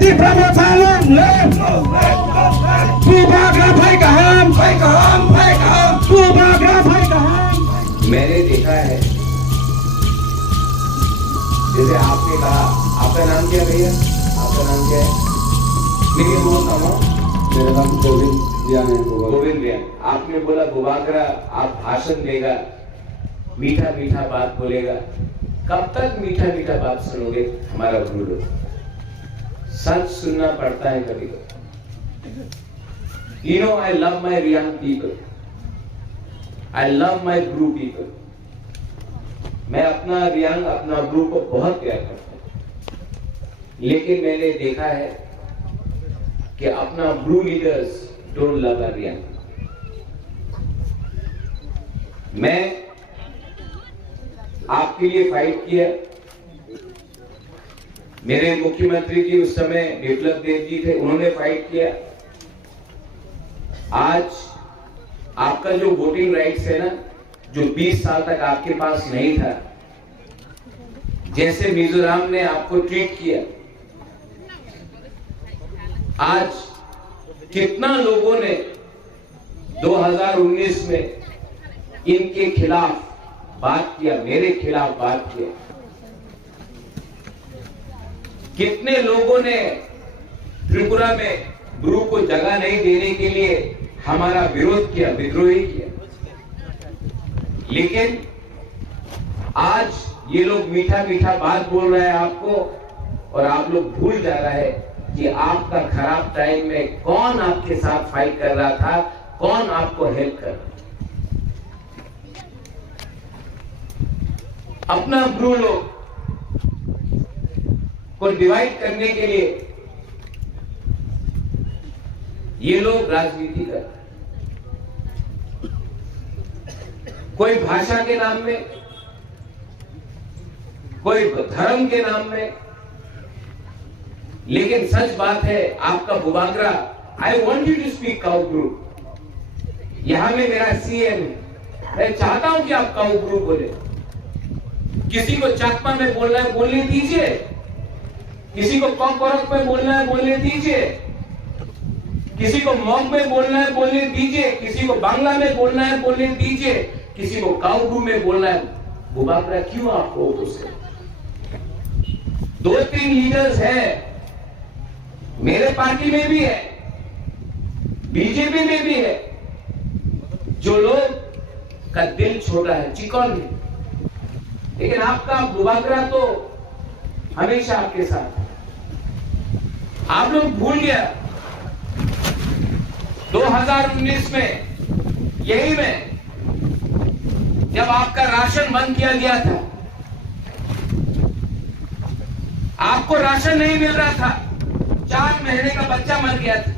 di Pramosalon Bubagra भाई कहम Bubagra भाई कहम। मैंने देखा है, जैसे आपने कहा, आपका नाम क्या भैया, आपका नाम क्या है? मेरे बोलता हूँ, मेरा नाम गोविंद रियान है। गोविंद रियान। आपने बोला बुबागरा आप भाषण देगा, मीठा मीठा बात बोलेगा। कब तक मीठा मीठा बात सुनोगे हमारा गुरु? सच सुनना पड़ता है कभी कभी। You know, I love my Riyan people. I love my Guru people. मैं अपना रियांग, अपना गुरु को बहुत प्यार करता हूँ, लेकिन मैंने देखा है कि अपना Bru leaders don't love Riang. मैं आपके लिए फाइट किया। मेरे मुख्यमंत्री जी उस समय बिप्लब देव जी थे, उन्होंने फाइट किया। आज आपका जो वोटिंग राइट्स है ना, जो 20 साल तक आपके पास नहीं था, जैसे मिजोरम ने आपको ट्रीट किया, आज कितना लोगों ने 2019 में इनके खिलाफ बात किया, मेरे खिलाफ बात किया। कितने लोगों ने त्रिपुरा में गुरु को जगह नहीं देने के लिए हमारा विरोध किया, विद्रोही किया। लेकिन आज ये लोग मीठा मीठा बात बोल रहे हैं आपको, और आप लोग भूल जा रहे हैं कि आपका खराब टाइम में कौन आपके साथ फाइट कर रहा था, कौन आपको हेल्प कर रहा था। अपना गुरु लोग को डिवाइड करने के लिए ये लोग राजनीति कर रहे हैं, कोई भाषा के नाम में, कोई धर्म के नाम में। लेकिन सच बात है, आपका बुबागरा, I want you to speak काउ गुरु। यहां में मेरा सीएम है, मैं चाहता हूं कि आप काउ गुरु बोले। किसी को चकमा में बोलना है बोलने दीजिए, किसी को कॉकरोक में बोलना है बोलने दीजिए, किसी को मॉग में बोलना है बोलने दीजिए, किसी को बांग्ला में बोलना है बोलने दीजिए, किसी को काउगू में बोलना है। बुबागरा क्यों आपको उसे? 2-3 लीडर्स हैं, मेरे पार्टी में भी है, बीजेपी में भी है, जो लोग का दिल छोटा है, चिकन है। लेकिन आपका बुबागरा तो हमेशा आपके साथ। आप लोग भूल गया 2019 में, यही में जब आपका राशन बंद किया गया था, आपको राशन नहीं मिल रहा था, 4 महीने का बच्चा मर गया था,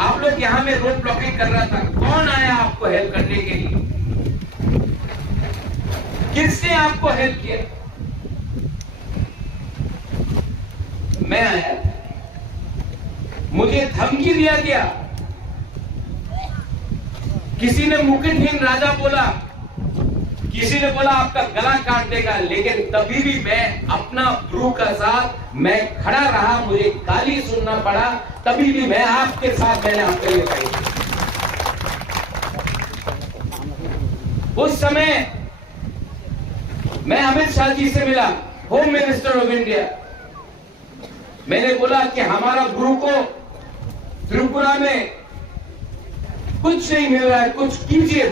आप लोग यहां में रोड ब्लॉकिंग कर रहा था। कौन आया आपको हेल्प करने के लिए? किसने आपको हेल्प किया? मैं आया, मुझे धमकी दिया गया, किसी ने मुकुटहीन राजा बोला, किसी ने बोला आपका गला काट देगा। लेकिन तभी भी मैं अपना गुरु का साथ मैं खड़ा रहा, मुझे गाली सुनना पड़ा, तभी भी मैं आपके साथ, मैंने आपके लिए कही। उस समय मैं अमित शाह जी से मिला, होम मिनिस्टर ऑफ इंडिया। मैंने बोला कि हमारा गुरु को त्रिपुरा में कुछ नहीं मिल रहा है, कुछ कीजिए।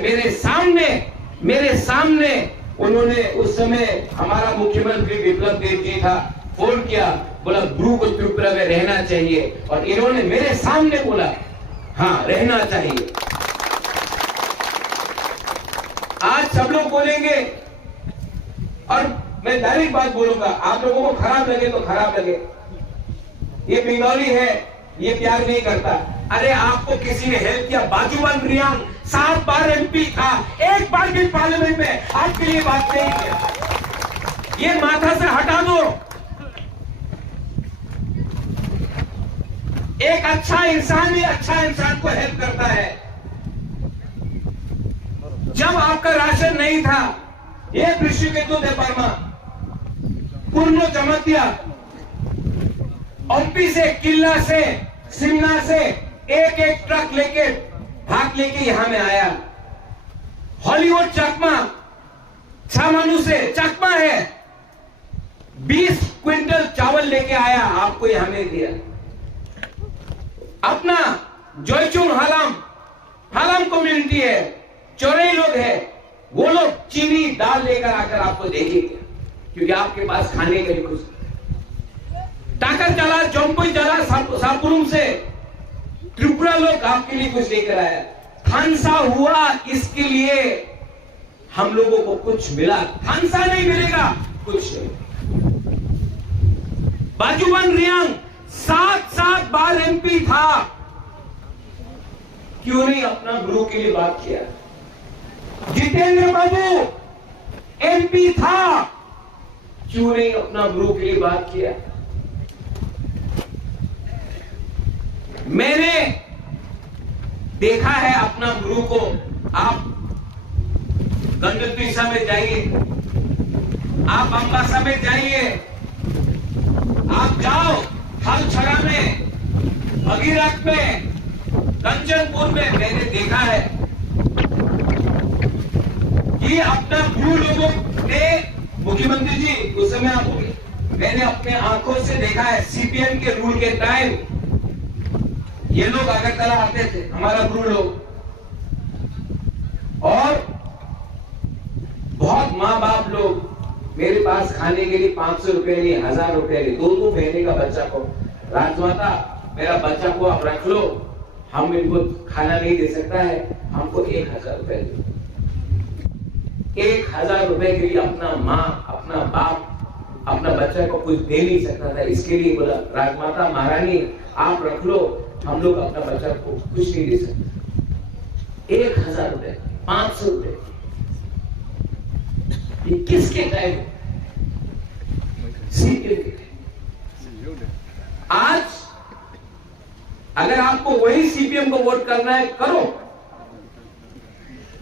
मेरे सामने उन्होंने उस समय हमारा मुख्यमंत्री बिप्लब देव जी था, फोन किया, बोला गुरु को त्रिपुरा में रहना चाहिए, और इन्होंने मेरे सामने बोला हाँ रहना चाहिए। आज सब लोग बोलेंगे, और मैं डायरेक्ट बात बोलूंगा, आप लोगों को खराब लगे तो खराब लगे, ये बंगाली है, ये प्यार नहीं करता। अरे आपको किसी ने हेल्प किया? बाजूबंद रियांग 7 बार एमपी था, एक बार भी पार्लियामेंट में आपके लिए बात नहीं किया। ये माथा से हटा दो। एक अच्छा इंसान ही अच्छा इंसान को हेल्प करता है। जब आपका राशन नहीं था, ये ऋषिकेतु देवर्मा पूर्ण जमा दिया, ओपी से, किल्ला से, सिमना से एक एक ट्रक लेके भाग लेके यहां में आया। हॉलीवुड चकमा छामानू से चकमा है, 20 क्विंटल चावल लेके आया, आपको यहां में दिया। अपना जोईचुंग हालाम कम्युनिटी है, चौरई लोग है, वो लोग चीनी दाल लेकर आकर आपको देंगे, क्योंकि आपके पास खाने के लिए कुछ। टाकर चला, जम्पुई चला, सापुरुम से त्रिपुरा लोग आपके लिए कुछ लेकर आया। खानसा हुआ, इसके लिए हम लोगों को कुछ मिला। खानसा नहीं मिलेगा, कुछ नहीं। बाजूबन रियांग 7 बार एमपी था, क्यों नहीं अपना गुरु के लिए बात किया? जितेंद्र बाबू एमपी था, क्यों नहीं अपना गुरु के लिए बात किया? मैंने देखा है अपना गुरु को। आप गंडतीसा में जाइए, आप अंबासा में जाइए, आप जाओ हलछड़ा में, भगीरथ में, कंचनपुर में। मैंने देखा है कि अपना गुरु लोगों ने, मुख्यमंत्री जी उस समय आप होंगे, मैंने अपने आंखों से देखा है। सीपीएम के रूल के टाइम ये लोग अगरतला आते थे, हमारा गुरु लोग, और बहुत माँ बाप लोग मेरे पास खाने के लिए 500 रुपए नहीं, 1000 रुपए नहीं, 2 महीने का बच्चा को, राजमाता मेरा बच्चा को आप रख लो, हम इनको खाना नहीं दे सकता है, हमको 1000 रुपए दो। 1000 रुपए के लिए अपना माँ, अपना बाप अपना बच्चा को कुछ दे नहीं सकता था, इसके लिए बोला राजमाता महारानी आप रख लो, हम लोग अपना बच्चा को कुछ नहीं दे सकते। 1000 रुपए, 500 रुपए, ये किसके टाइम? सीपीएम के। आज अगर आपको वही सीपीएम को वोट करना है, करो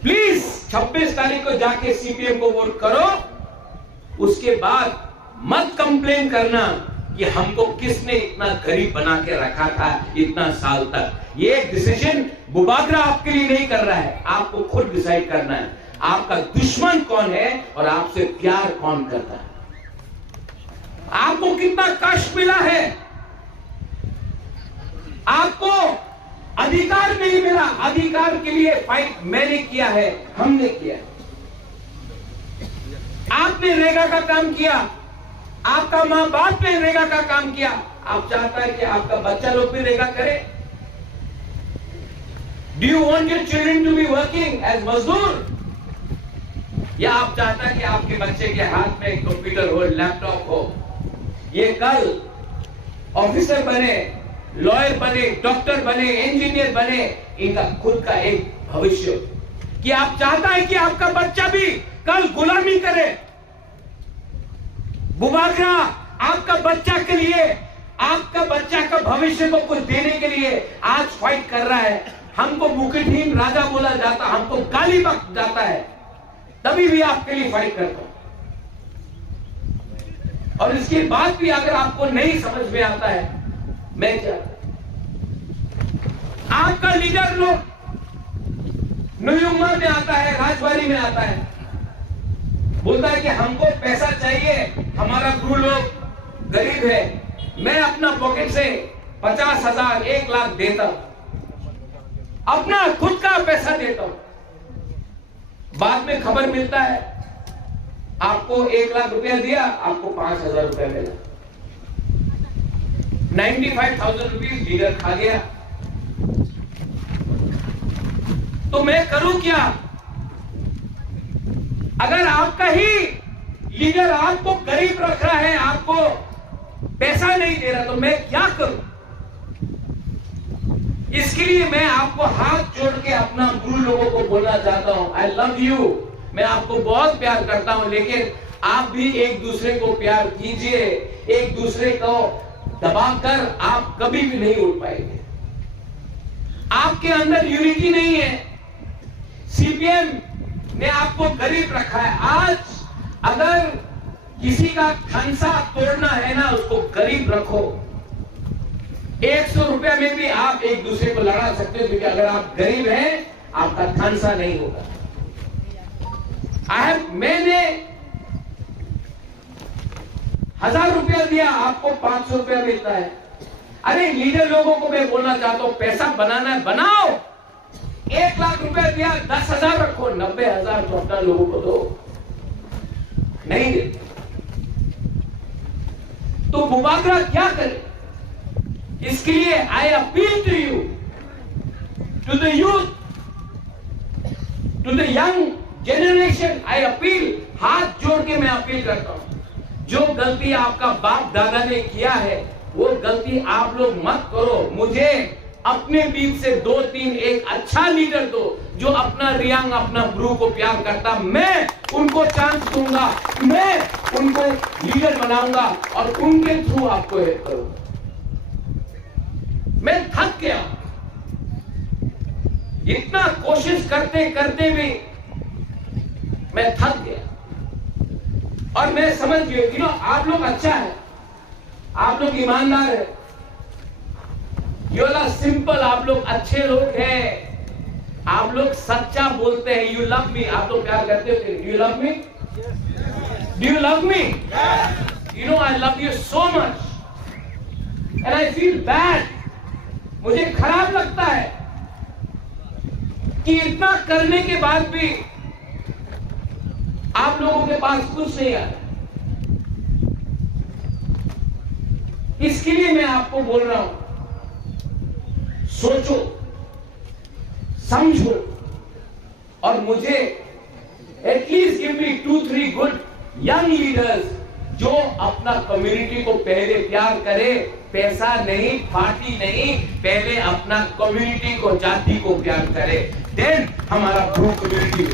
प्लीज। 26 तारीख को जाके सीपीएम को वोट करो, उसके बाद मत कंप्लेन करना कि हमको किसने इतना गरीब बना के रखा था इतना साल तक। ये डिसीजन बुबागरा आपके लिए नहीं कर रहा है, आपको खुद डिसाइड करना है आपका दुश्मन कौन है और आपसे प्यार कौन करता है। आपको कितना कष्ट मिला है, आपको अधिकार नहीं मिला, अधिकार के लिए फाइट मैंने किया है, हमने किया है। आपने रेगा का काम किया, आपका मां बाप ने रेगा का काम किया, आप चाहता है कि आपका बच्चा लोग भी रेगा करे? Do you want your children to be working as मजदूर? या आप चाहता है कि आपके बच्चे के हाथ में कंप्यूटर हो, लैपटॉप हो, ये कल ऑफिसर बने, लॉयर बने, डॉक्टर बने, इंजीनियर बने, इनका खुद का एक भविष्य? कि आप चाहता है कि आपका बच्चा भी कल गुलामी करे? बुबागरा आपका बच्चा के लिए, आपका बच्चा का भविष्य को कुछ देने के लिए आज फाइट कर रहा है। हमको मुकुटहीन राजा बोला जाता, हमको गाली बक जाता है, तभी भी आपके लिए फाइट करता हूं। और इसके बाद भी अगर आपको नहीं समझ में आता है, मैं क्या, आपका लीडर लोग न्यूयुमा में आता है, राजबाड़ी में आता है, बोलता है कि हमको पैसा चाहिए, हमारा गुरु लोग गरीब है, मैं अपना पॉकेट से 50,000 1 लाख देता हूं, अपना खुद का पैसा देता हूं। बाद में खबर मिलता है आपको 1 लाख रुपया दिया, आपको 5,000 रुपया मिला, 95,000 रुपीज लीडर खा गया। तो मैं करूं क्या? अगर आपका ही लीडर आपको गरीब रख रहा है, आपको पैसा नहीं दे रहा, तो मैं क्या करूं? इसके लिए मैं आपको हाथ जोड़ के अपना गुरु लोगों को बोलना चाहता हूं, आई लव यू, मैं आपको बहुत प्यार करता हूं, लेकिन आप भी एक दूसरे को प्यार कीजिए। एक दूसरे को दबाकर आप कभी भी नहीं उठ पाएंगे। आपके अंदर यूनिटी नहीं है। सीपीएम ने आपको गरीब रखा है। आज अगर किसी का खंसा तोड़ना है ना, उसको गरीब रखो, 100 रुपया में भी आप एक दूसरे को लड़ा सकते हो, क्योंकि अगर आप गरीब हैं आपका खानसा नहीं होगा। मैंने 1000 रुपया दिया, आपको 500 रुपया मिलता है। अरे लीडर लोगों को मैं बोलना चाहता हूं, पैसा बनाना है बनाओ। 1 लाख रुपया दिया, 10,000 रखो, 90,000 तो अपना लोगों को दो। नहीं दे तो बुबागरा क्या करे? इसके लिए I appeal to you, to the youth, to the young generation, I appeal, हाथ जोड़ के मैं अपील करता हूं, जो गलती आपका बाप दादा ने किया है वो गलती आप लोग मत करो। मुझे अपने बीच से 2-3 एक अच्छा लीडर दो जो अपना रियांग, अपना गुरु को प्यार करता, मैं उनको चांस दूंगा, मैं उनको लीडर बनाऊंगा और उनके थ्रू आपको हेल्प करूंगा। मैं थक गया, इतना कोशिश करते करते भी मैं थक गया और मैं समझ गया, आप लोग अच्छा है, आप लोग ईमानदार है, यू आर सिंपल, आप लोग अच्छे लोग हैं, आप लोग सच्चा बोलते हैं, यू लव मी, आप लोग प्यार करते हो, do you love me? Do you love me? You know I love you so much and I feel bad, मुझे खराब लगता है कि इतना करने के बाद भी आप लोगों के पास कुछ नहीं आया। इसके लिए मैं आपको बोल रहा हूं, सोचो, समझो और मुझे at least give me 2-3 good young leaders जो अपना कम्युनिटी को पहले प्यार करे, पैसा नहीं, पार्टी नहीं, पहले अपना कम्युनिटी को, जाति को प्यार करे, देन हमारा ग्रुप कम्युनिटी